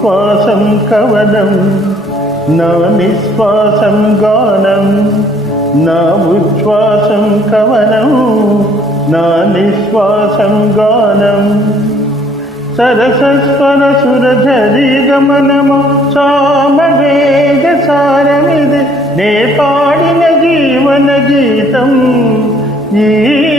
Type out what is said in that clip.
ఉచ్ఛ్వాసం కవనం నా నిశ్వాసం గానం నా ఉచ్ఛ్వాసం కవనం నా నిశ్వాసం గానం. సరసస్వర సురధరి గమనము సామవేద సారమిది నే పాడిన జీవన గీతం ఈ గీతం